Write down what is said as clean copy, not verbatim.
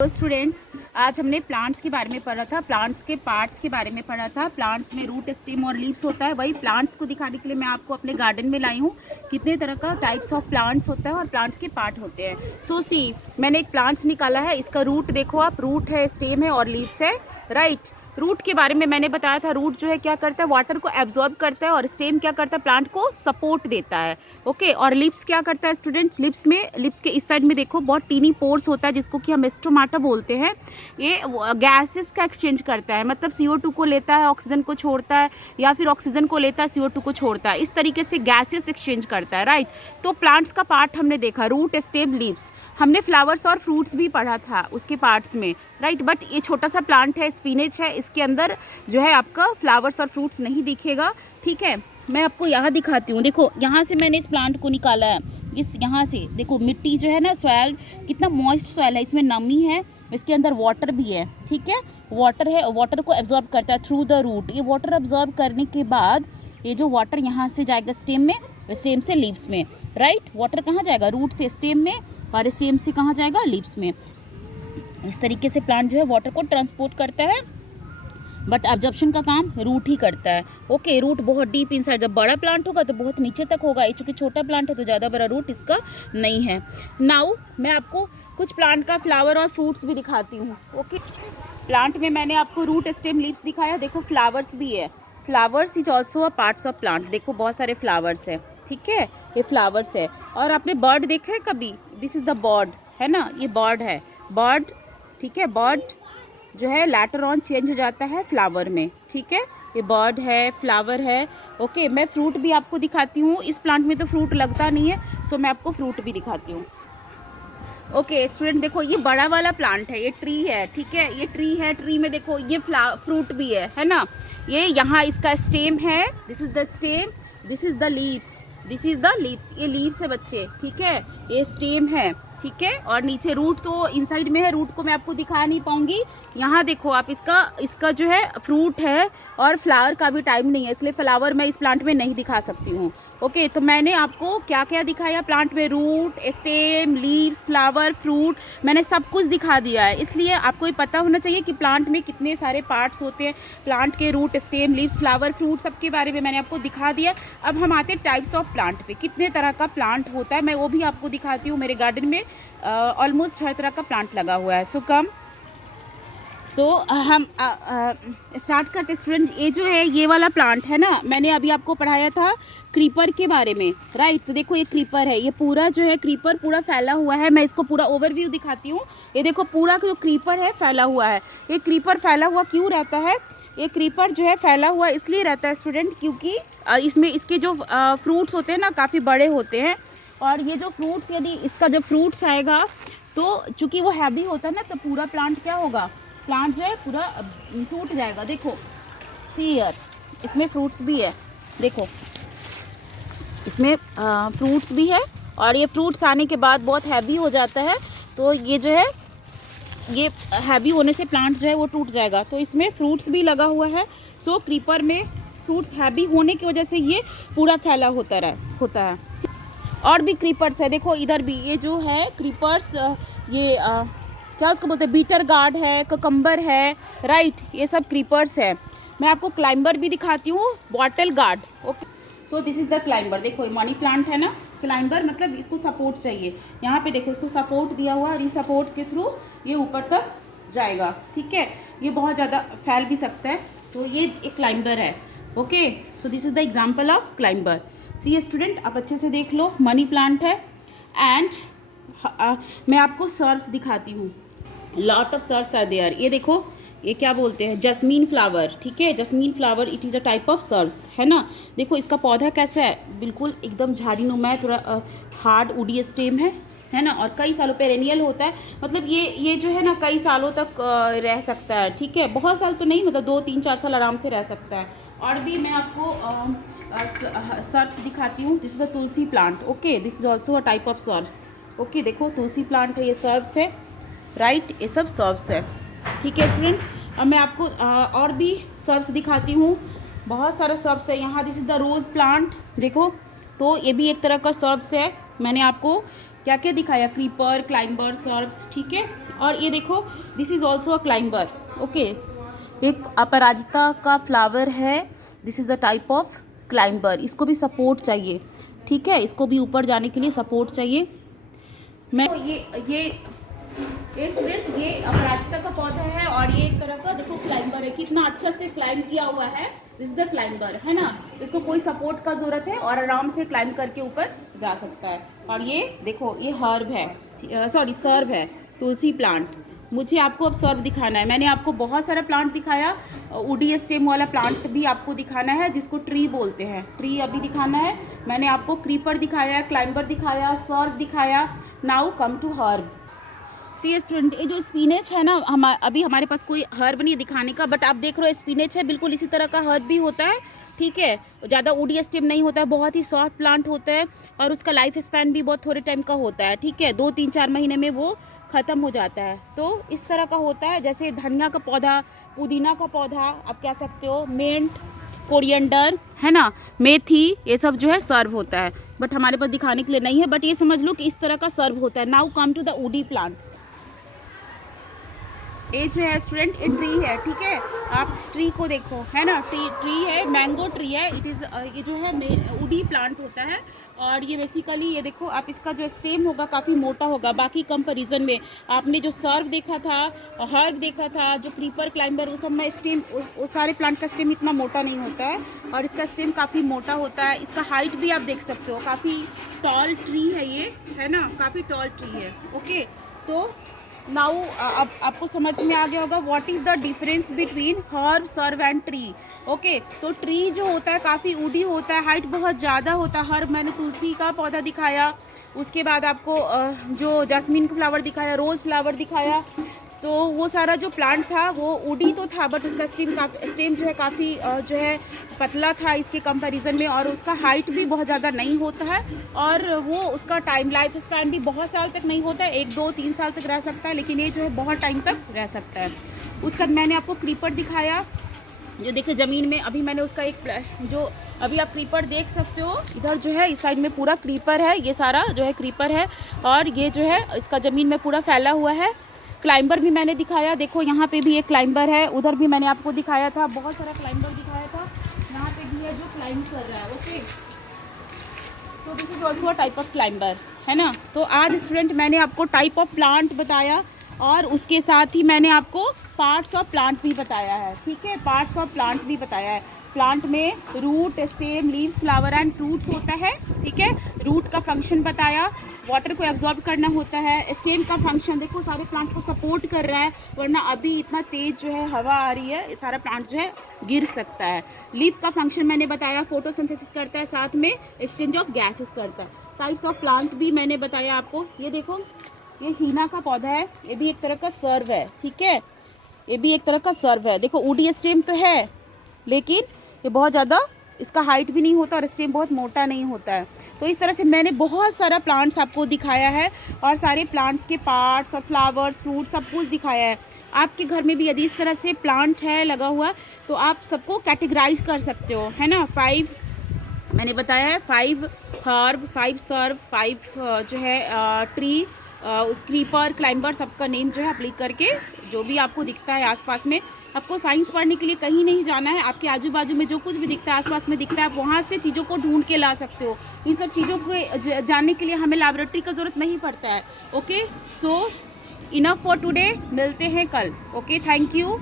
तो स्टूडेंट्स, आज हमने प्लांट्स के बारे में पढ़ा था, प्लांट्स के पार्ट्स के बारे में पढ़ा था। प्लांट्स में रूट, स्टेम और लीव्स होता है। वही प्लांट्स को दिखाने के लिए मैं आपको अपने गार्डन में लाई हूँ। कितने तरह का टाइप्स ऑफ प्लांट्स होता है और प्लांट्स के पार्ट होते हैं। सो सी, मैंने एक प्लांट्स निकाला है। इसका रूट देखो आप, रूट है, स्टेम है और लीव्स है, राइट। रूट के बारे में मैंने बताया था। रूट जो है क्या करता है, वाटर को एब्जॉर्ब करता है, और स्टेम क्या करता है, प्लांट को सपोर्ट देता है। ओके, और लिप्स क्या करता है स्टूडेंट्स, लिप्स के इस साइड में देखो बहुत टीनी पोर्स होता है, जिसको कि हम स्टोमाटा बोलते हैं। ये गैसेस का एक्सचेंज करता है, मतलब CO2 को लेता है, ऑक्सीजन को छोड़ता है, या फिर ऑक्सीजन को लेता है, CO2 को छोड़ता है। इस तरीके से गैसेस एक्सचेंज करता है, राइट। तो प्लांट्स का पार्ट हमने देखा, रूट, स्टेम, लीव्स। हमने फ्लावर्स और फ्रूट्स भी पढ़ा था उसके पार्ट्स में, राइट। बट ये छोटा सा प्लांट है, स्पिनच है, इसके अंदर जो है आपका फ्लावर्स और फ्रूट्स नहीं दिखेगा, ठीक है। मैं आपको यहाँ दिखाती हूँ। देखो यहाँ से मैंने इस प्लांट को निकाला है। इस यहाँ से देखो मिट्टी जो है ना, सॉइल कितना मॉइस्ट सॉइल है, इसमें नमी है, इसके अंदर वाटर भी है, ठीक है। वाटर है, वाटर को एब्जॉर्ब करता है थ्रू द रूट। ये वाटर एब्जॉर्ब करने के बाद ये जो वाटर यहाँ से जाएगा स्टेम में, स्टेम से लीव्स में, राइट। वाटर कहाँ जाएगा, रूट से स्टेम में, और स्टेम से कहाँ जाएगा, लीव्स में। इस तरीके से प्लांट जो है वाटर को ट्रांसपोर्ट करता है, बट एब्जॉर्प्शन का काम रूट ही करता है। ओके, रूट बहुत डीप इनसाइड, जब बड़ा प्लांट होगा तो बहुत नीचे तक होगा। ये चूँकि छोटा प्लांट है तो ज़्यादा बड़ा रूट इसका नहीं है। नाउ मैं आपको कुछ प्लांट का फ्लावर और फ्रूट्स भी दिखाती हूँ। ओके, प्लांट में मैंने आपको रूट, स्टेम, लीव्स दिखाया। देखो फ्लावर्स भी है, flowers is also a parts of plant. देखो बहुत सारे फ्लावर्स है, ठीक है, ये फ्लावर्स है। और आपने बर्ड देखा है कभी, दिस इज़ द बर्ड, है ना, ये बर्ड है, बर्ड, ठीक है। बर्ड जो है लैटर ऑन चेंज हो जाता है फ्लावर में, ठीक है। ये बर्ड है, फ्लावर है। ओके, मैं फ्रूट भी आपको दिखाती हूँ। इस प्लांट में तो फ्रूट लगता नहीं है, सो मैं आपको फ्रूट भी दिखाती हूँ। ओके स्टूडेंट, देखो ये बड़ा वाला प्लांट है, ये ट्री है, ठीक है, ये ट्री है। ट्री में देखो ये फ्रूट भी है ना। ये यहाँ इसका स्टेम है, this is the stem, this is the leaves, this is the leaves. ये लीव्स है बच्चे, ठीक है, ये स्टेम है, ठीक है। और नीचे रूट तो इनसाइड में है, रूट को मैं आपको दिखा नहीं पाऊंगी। यहाँ देखो आप, इसका जो है फ्रूट है, और फ्लावर का भी टाइम नहीं है, इसलिए फ्लावर मैं इस प्लांट में नहीं दिखा सकती हूँ। ओके, तो मैंने आपको क्या क्या दिखाया प्लांट में, root, stem, leaves, flower, fruit, मैंने सब कुछ दिखा दिया है। इसलिए आपको ये पता होना चाहिए कि प्लांट में कितने सारे पार्ट्स होते हैं। प्लांट के root, stem, leaves, flower, fruit सबके बारे में मैंने आपको दिखा दिया। अब हम आते हैं टाइप्स ऑफ प्लांट पे, कितने तरह का प्लांट होता है मैं वो भी आपको दिखाती हूँ। मेरे गार्डन में ऑलमोस्ट हर तरह का प्लांट लगा हुआ है। सो हम स्टार्ट करते स्टूडेंट। ये जो है ये वाला प्लांट है ना, मैंने अभी आपको पढ़ाया था क्रीपर के बारे में, राइट। तो देखो ये क्रीपर है, ये पूरा जो है क्रीपर पूरा फैला हुआ है। मैं इसको पूरा ओवरव्यू दिखाती हूँ। ये देखो पूरा जो क्रीपर है फैला हुआ है। ये क्रीपर फैला हुआ क्यों रहता है, ये क्रीपर जो है फैला हुआ इसलिए रहता है स्टूडेंट, क्योंकि इसमें इसके जो फ्रूट्स होते हैं ना काफ़ी बड़े होते हैं। और ये जो फ्रूट्स, यदि इसका जब फ्रूट्स आएगा तो चूँकि वो हैवी होता है ना, तो पूरा प्लांट क्या होगा, प्लांट जो है पूरा टूट जाएगा। देखो सी हियर, इसमें फ्रूट्स भी है, देखो इसमें फ्रूट्स भी है, और ये फ्रूट्स आने के बाद बहुत हैवी हो जाता है। तो ये जो है, ये हैवी होने से प्लांट जो है वो टूट जाएगा। तो इसमें फ्रूट्स भी लगा हुआ है। सो क्रीपर में फ्रूट्स हैवी होने की वजह से ये पूरा फैला होता है। और भी क्रीपर्स है, देखो इधर भी ये जो है क्रीपर्स, ये क्या उसको बोलते हैं, बीटर गार्ड है, ककम्बर है, राइट, ये सब क्रीपर्स है। मैं आपको क्लाइंबर भी दिखाती हूँ, bottle gourd. Okay, so this is the climber. देखो ये मनी प्लांट है ना, क्लाइंबर मतलब इसको सपोर्ट चाहिए। यहाँ पे देखो इसको सपोर्ट दिया हुआ है, और इस सपोर्ट के थ्रू ये ऊपर तक जाएगा, ठीक है। ये बहुत ज़्यादा फैल भी सकता है, तो ये एक क्लाइंबर है। Okay, so this is the example of climber. See student, आप अच्छे से देख लो, मनी प्लांट है। एंड मैं आपको सर्व्स दिखाती हूँ, lot of shrubs are there. ये देखो ये क्या बोलते हैं, जस्मीन फ्लावर, ठीक है, jasmine flower, it is a type of serves, है ना। देखो इसका पौधा कैसा है, बिल्कुल एकदम झाड़ीनुमा है, थोड़ा हार्ड वुडी स्टेम है ना, और कई सालों पेरेनियल होता है। मतलब ये जो है ना कई सालों तक रह सकता है, ठीक है, बहुत साल तो नहीं, मतलब 2, 3, 4 साल आराम से रह सकता है। और भी मैं आपको सर्व्स दिखाती हूँ। This is a Tulsi plant. Okay, this is also a type of serves. Okay, देखो तुलसी प्लांट है, ये सर्व्स है, राइट, ये सब सर्व्स है, ठीक है स्टूडेंट। अब मैं आपको और भी सर्व्स दिखाती हूँ, बहुत सारे सर्व्स है यहाँ। This is the rose plant, देखो, तो ये भी एक तरह का सर्व्स है। मैंने आपको क्या क्या दिखाया, क्रीपर, क्लाइंबर, सर्व्स, ठीक है। और ये देखो this is also a climber, okay. एक अपराजिता का फ्लावर है, this is a type of climber. इसको भी सपोर्ट चाहिए, ठीक है, इसको भी ऊपर जाने के लिए सपोर्ट चाहिए। मैं ये स्टूडेंट ये अपराजिता का पौधा है और ये एक तरह का देखो क्लाइंबर है, कितना अच्छा से क्लाइंब किया हुआ है। दिस द क्लाइंबर है ना, इसको कोई सपोर्ट का ज़रूरत है और आराम से क्लाइंब करके ऊपर जा सकता है। और ये देखो ये हर्ब है, सॉरी सर्व है, तुलसी प्लांट। मुझे आपको अब सर्व दिखाना है। मैंने आपको बहुत सारा प्लांट दिखाया, वुडी स्टेम वाला प्लांट भी आपको दिखाना है जिसको ट्री बोलते हैं, ट्री अभी दिखाना है। मैंने आपको क्रीपर दिखाया, क्लाइंबर दिखाया, सर्व दिखाया। Now come to herb. See student, ये जो स्पिनेच है ना, अभी हमारे पास कोई हर्ब नहीं है दिखाने का, बट आप देख रहे हो स्पिनेच है, बिल्कुल इसी तरह का हर्ब भी होता है, ठीक है। ज़्यादा वुडी स्टेम नहीं होता है, बहुत ही सॉफ्ट प्लांट होता है और उसका लाइफ स्पैन भी बहुत थोड़े टाइम का होता है, ठीक है। 2-3-4 महीने में वो ख़त्म हो जाता है। तो इस तरह का होता है, जैसे धनिया का पौधा, पुदीना का पौधा आप कह सकते हो, मिंट, कोरिएंडर है ना, मेथी, ये सब जो है सर्व होता है, बट हमारे पास दिखाने के लिए नहीं है। बट ये समझ लो कि इस तरह का सर्व होता है। Now come to the woody plant. ये जो है स्टूडेंट ये ट्री है, ठीक है। आप ट्री को देखो, है ना, ट्री है, मैंगो ट्री है। इट इज़ ये जो है वुडी प्लांट होता है और ये बेसिकली ये देखो आप इसका जो स्टेम होगा काफ़ी मोटा होगा बाकी कंपैरिजन में। आपने जो सर्व देखा था, हर्ब देखा था, जो क्रीपर, क्लाइंबर, वो सब में स्टेम, वो सारे प्लांट का स्टेम इतना मोटा नहीं होता है और इसका स्टेम काफ़ी मोटा होता है। इसका हाइट भी आप देख सकते हो, काफ़ी टॉल ट्री है ये, है ना, काफ़ी टॉल ट्री है, ओके। तो नाउ अब आपको समझ में आ गया होगा what is the difference between herb, shrub and tree, okay. तो ट्री जो होता है काफ़ी वुडी होता है, हाइट बहुत ज़्यादा होता है। हर्ब मैंने तुलसी का पौधा दिखाया, उसके बाद आपको जो जैस्मिन का फ्लावर दिखाया, रोज़ फ्लावर दिखाया। तो वो सारा जो प्लांट था वो वुडी तो था, बट उसका स्टेम जो है काफ़ी जो है पतला था इसके कंपैरिजन में, और उसका हाइट भी बहुत ज़्यादा नहीं होता है और वो उसका टाइम लाइफ स्पैन भी बहुत साल तक नहीं होता है, 1-2-3 साल तक रह सकता है, लेकिन ये जो है बहुत टाइम तक रह सकता है। उसका मैंने आपको क्रीपर दिखाया, जो देखिए ज़मीन में अभी मैंने उसका एक जो अभी आप क्रीपर देख सकते हो, इधर जो है इस साइड में पूरा क्रीपर है, ये सारा जो है क्रीपर है और ये जो है इसका ज़मीन में पूरा फैला हुआ है। क्लाइंबर भी मैंने दिखाया, देखो यहाँ पे भी एक क्लाइंबर है, उधर भी मैंने आपको दिखाया था, बहुत सारा क्लाइंबर दिखाया था। यहाँ पे भी है जो क्लाइंब कर रहा है, ओके। तो this is also a type of climber, है ना। तो आज स्टूडेंट मैंने आपको टाइप ऑफ प्लांट बताया और उसके साथ ही मैंने आपको पार्ट्स ऑफ प्लांट भी बताया है, ठीक है, पार्ट्स ऑफ प्लांट भी बताया है। प्लांट में root, stem, leaves, flower and fruits होता है, ठीक है। रूट का फंक्शन बताया, वाटर को एब्जॉर्ब करना होता है। स्टेम का फंक्शन देखो, सारे प्लांट को सपोर्ट कर रहा है, वरना अभी इतना तेज जो है हवा आ रही है, सारा प्लांट जो है गिर सकता है। लीफ का फंक्शन मैंने बताया, फोटोसिंथेसिस करता है, साथ में एक्सचेंज ऑफ गैसेस करता है। टाइप्स ऑफ प्लांट भी मैंने बताया आपको। ये देखो ये हीना का पौधा है, ये भी एक तरह का सर्व है, ठीक है, ये भी एक तरह का सर्व है। देखो वुडी स्टेम तो है, लेकिन ये बहुत ज़्यादा इसका हाइट भी नहीं होता और स्टेम बहुत मोटा नहीं होता है। तो इस तरह से मैंने बहुत सारा प्लांट्स आपको दिखाया है और सारे प्लांट्स के पार्ट्स और फ्लावर्स, फ्रूट सब कुछ दिखाया है। आपके घर में भी यदि इस तरह से प्लांट है लगा हुआ तो आप सबको कैटेगराइज कर सकते हो, है ना। 5 मैंने बताया है, 5 हर्ब, 5 सर्व, 5 जो है ट्री, उस क्रीपर, क्लाइंबर, सबका नेम जो है आप लिख करके, जो भी आपको दिखता है आसपास में। आपको साइंस पढ़ने के लिए कहीं नहीं जाना है, आपके आजू बाजू में जो कुछ भी दिखता है, आसपास में दिखता है, आप वहाँ से चीज़ों को ढूंढ के ला सकते हो। इन सब चीज़ों को जानने के लिए हमें लैबोरेटरी का ज़रूरत नहीं पड़ता है, okay. So enough for today, मिलते हैं कल, ओके, थैंक यू।